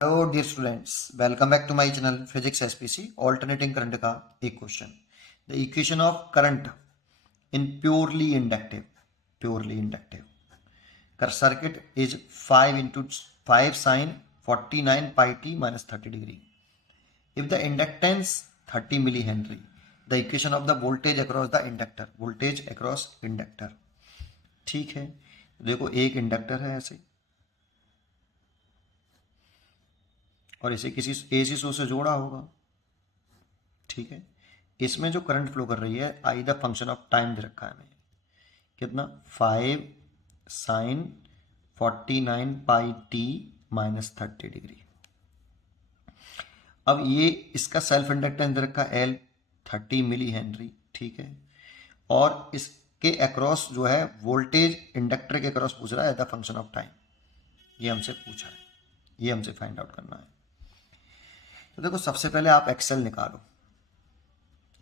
Hello dear students, welcome back to my channel physics SPC alternating current का एक question. The equation of current in purely inductive कर circuit is 5 into 5 sin 49 pi t minus 30 degree. If the inductance 30 millihenry, the equation of the voltage across the inductor, voltage across inductor. ठीक है, देखो एक inductor है ऐसे और इसे किसी एसी सोर्स से जोड़ा होगा। ठीक है, इसमें जो करंट फ्लो कर रही है आई द फंक्शन ऑफ टाइम दे रखा है हमें कितना 5 sign 49 pi T minus 30 degree. अब ये इसका सेल्फ इंडक्टेंस दे रखा है एल 30 मिली हेनरी। ठीक है, और इसके अक्रॉस जो है वोल्टेज इंडक्टर के अक्रॉस पूछ रहा है द फंक्शन ऑफ टाइम। ये हमसे पूछा है, ये हमसे फाइंड आउट करना है। तो देखो सबसे पहले आप एक्सेल निकालो।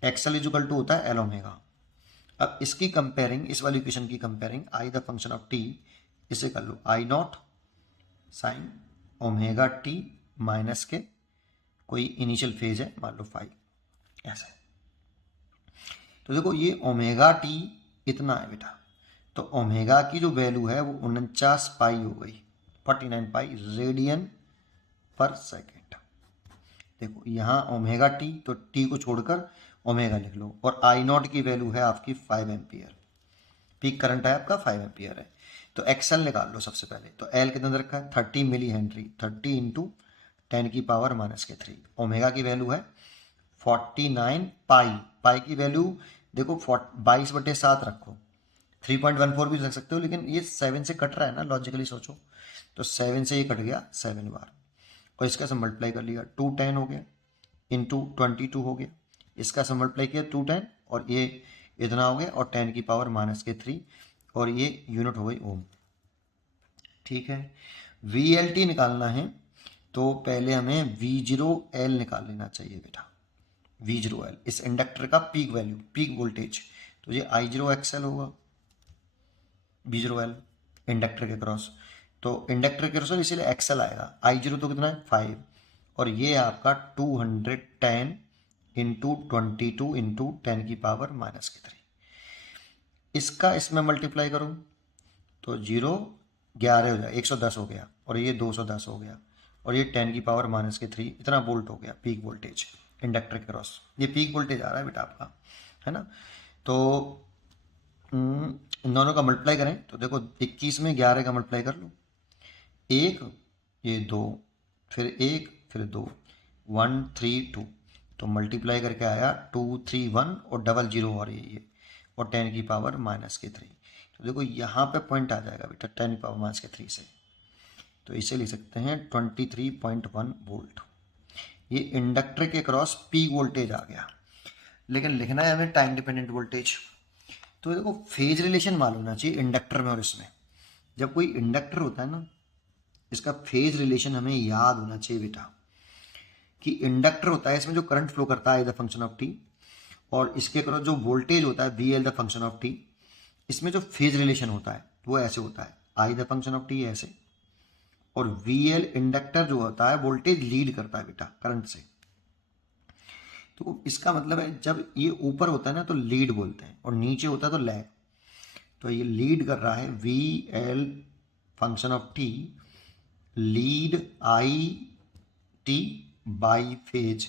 एक्सेल इजुकल टू होता है एल ओमेगा। अब इसकी कंपेयरिंग, इस वाली इक्वेशन की comparing I the function of t, इसे कर लो I naught sine omega t minus के कोई इनिशियल फेज है मान लो 5 ऐसा। तो देखो ये ओमेगा टी इतना है बेटा, तो ओमेगा की जो वैल्यू है वो 49 पाई हो गई, 49 पाई रेडियन पर सेकेंड। देखो यहाँ ओमेगा टी, तो टी को छोड़कर ओमेगा लिख लो, और आई नॉट की वैल्यू है आपकी 5 एम्पियर। पीक करंट है आपका 5 एम्पियर है। तो एक्सएल निकाल लो सबसे पहले। तो एल कितना दे रखा है 30 मिली हेनरी, 30 इंटू 10 की पावर माइनस के 3। ओमेगा की वैल्यू है 49 पाई। पाई की वैल्यू देखो 22/7 रखो, 3.14 भी रख सकते हो, लेकिन ये 7 से कट रहा है ना, लॉजिकली सोचो। तो 7 से ये कट गया 7 बार, और इसका से मल्टीप्लाई कर लिया 210 हो गया, इंटू 22 हो गया, इसका से मल्टीप्लाई किया 210, और ये इतना हो गया, और 10 की पावर माइनस के 3, और ये यूनिट हो गई ओम। ठीक है, वी एल टी निकालना है तो पहले हमें वी जीरो एल निकाल लेना चाहिए बेटा। वी जीरो एल इस इंडक्टर का पीक वैल्यू, पीक वोल्टेज, तो ये आई जीरो एक्सएल होगा, वी जीरो एल इंडक्टर के क्रॉस। तो इंडक्टर के क्रॉस इसीलिए एक्सएल आएगा। आई जीरो तो कितना है 5, और ये आपका 210 इंटू 22 इंटू 10 की पावर माइनस के 3। इसका इसमें मल्टीप्लाई करो तो 0 11 हो जाए, 110 हो गया, और ये 210 हो गया, और ये 10 की पावर माइनस के 3, इतना वोल्ट हो गया पीक वोल्टेज इंडक्टर के क्रॉस। ये पीक वोल्टेज आ रहा है बेटा आपका, है ना। तो इन दोनों का मल्टीप्लाई करें तो देखो 21 में 11 का मल्टीप्लाई कर लो, एक ये 2, फिर एक फिर 2, 132, तो मल्टीप्लाई करके आया 231 और डबल जीरो और ये और 10 की पावर माइनस के 3। तो देखो यहाँ पे पॉइंट आ जाएगा बेटा 10 की पावर माइनस के 3 से, तो इसे लिख सकते हैं 23.1 वोल्ट। ये इंडक्टर के क्रॉस पीक वोल्टेज आ गया, लेकिन लिखना है हमें टाइम डिपेंडेंट वोल्टेज। तो देखो फेज रिलेशन मालूम होना चाहिए इंडक्टर में और इसमें। जब कोई इंडक्टर होता है ना, इसका फेज रिलेशन हमें याद होना चाहिए बेटा, कि इंडक्टर होता है इसमें जो करंट फ्लो करता है द फंक्शन ऑफ टी, और इसके क्रॉस जो वोल्टेज होता है V L the function of T, इसमें जो फेज रिलेशन होता है वो ऐसे होता है, आई द फंक्शन ऑफ टी ऐसे, और वी एल इंडक्टर जो होता है वोल्टेज लीड करता है बेटा करंट से। तो इसका मतलब है जब ये ऊपर होता है ना तो लीड बोलते हैं, और नीचे होता है तो लैग। तो ये लीड कर रहा है V L function of T, lead I T by phase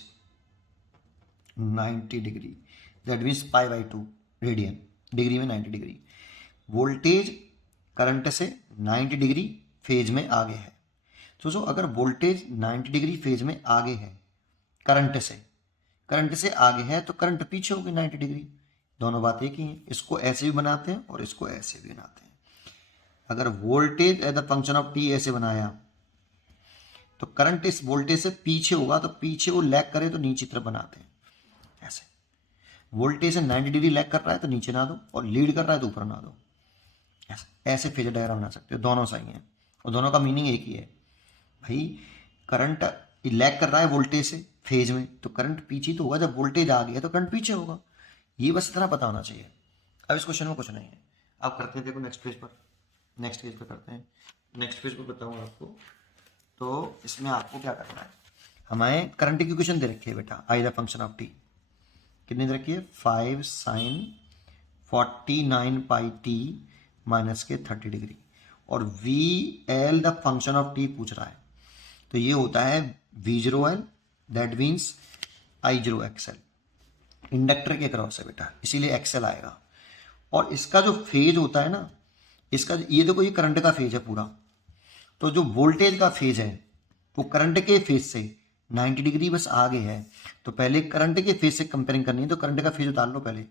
90 degree, that means pi by 2 radian, degree में 90 डिग्री। वोल्टेज करंट से 90 डिग्री फेज में आगे है। सोचो अगर वोल्टेज 90 डिग्री फेज में आगे है करंट से आगे है, तो करंट पीछे होगी 90 डिग्री। दोनों बात एक ही है, इसको ऐसे भी बनाते हैं और इसको ऐसे भी बनाते हैं। अगर voltage as the function of T ऐसे बनाया, तो करंट इस वोल्टेज से पीछे होगा, तो पीछे वो लैग करे तो नीचे तरफ बनाते हैं ऐसे। वोल्टेज से 90 डिग्री लैग कर रहा है तो नीचे ना दो, और लीड कर रहा है तो ऊपर ना दो, ऐसे फेजर डायग्राम बना सकते हो। दोनों सही हैं और दोनों का मीनिंग एक ही है भाई। करंट लैग कर रहा है वोल्टेज से फेज में, तो करंट पीछे तो होगा, जब वोल्टेज आ गया तो करंट पीछे होगा। ये बस इतना पता होना चाहिए। अब इस क्वेश्चन में कुछ नहीं है, आप करते हैं देखो नेक्स्ट पेज पर, नेक्स्ट पेज पर करते हैं। नेक्स्ट पेज पर बताऊँ आपको, तो इसमें आपको क्या करना है, हमें करंट की इक्वेशन दे रखी है बेटा, आई द फंक्शन ऑफ टी कितनी दे रखी है, 5 sin 49 पाई टी माइनस के 30 डिग्री, और V L the function of T पूछ रहा है, तो ये होता है V0L, that means I0XL, inductor के क्रॉस है बेटा, इसीलिए एक्सेल आएगा। और इसका जो फेज होता है ना, इसका ये देखो, ये करंट का फेज है पूरा, तो जो वोल्टेज का फेज है वो करंट के फेज से 90 डिग्री बस आगे है, तो पहले करंट के फेज से कंपेयरिंग करनी है, तो करंट का फेज उतार लो पहले,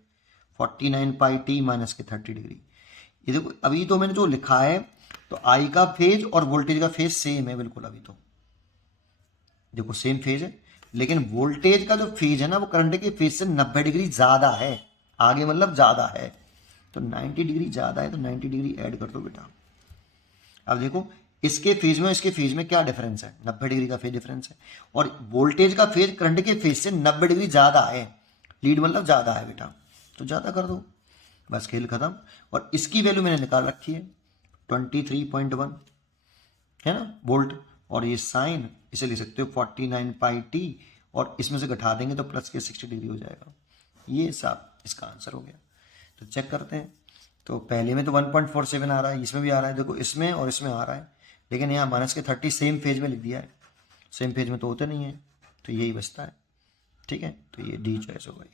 49 पाई टी माइनस के 30 डिग्री। ये देखो अभी तो मैंने जो लिखा है, तो आई का फेज और वोल्टेज का फेज सेम है बिल्कुल, अभी तो देखो सेम फेज है, लेकिन वोल्टेज का जो फेज है ना वो करंट के फेज से 90 डिग्री ज़्यादा है, आगे मतलब ज़्यादा है, तो 90 डिग्री ज़्यादा है, तो 90 डिग्री ऐड कर दो बेटा। अब देखो इसके फेज में इसके फेज में क्या डिफरेंस है, 90 डिग्री का फेज डिफरेंस है, और वोल्टेज का फेज करंट के फेज से 90 डिग्री ज़्यादा है, लीड मतलब ज़्यादा है बेटा, तो ज़्यादा कर दो, बस खेल खत्म। और इसकी वैल्यू मैंने निकाल रखी है 23.1 है ना वोल्ट, और ये साइन इसे लिख सकते हो 49 पाई टी, और इसमें से घटा देंगे तो प्लस के 60 डिग्री हो जाएगा। ये सब इसका आंसर हो गया। तो चेक करते हैं, तो पहले में तो 1.47 आ रहा है, इसमें भी आ रहा है, देखो इसमें और इसमें आ रहा है, लेकिन यहाँ माइनस के 30 सेम फेज में लिख दिया है, सेम फेज में तो होते नहीं है, तो यही बचता है। ठीक है, तो ये डी चॉइस हो गई।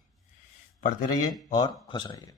पढ़ते रहिए और खुश रहिए।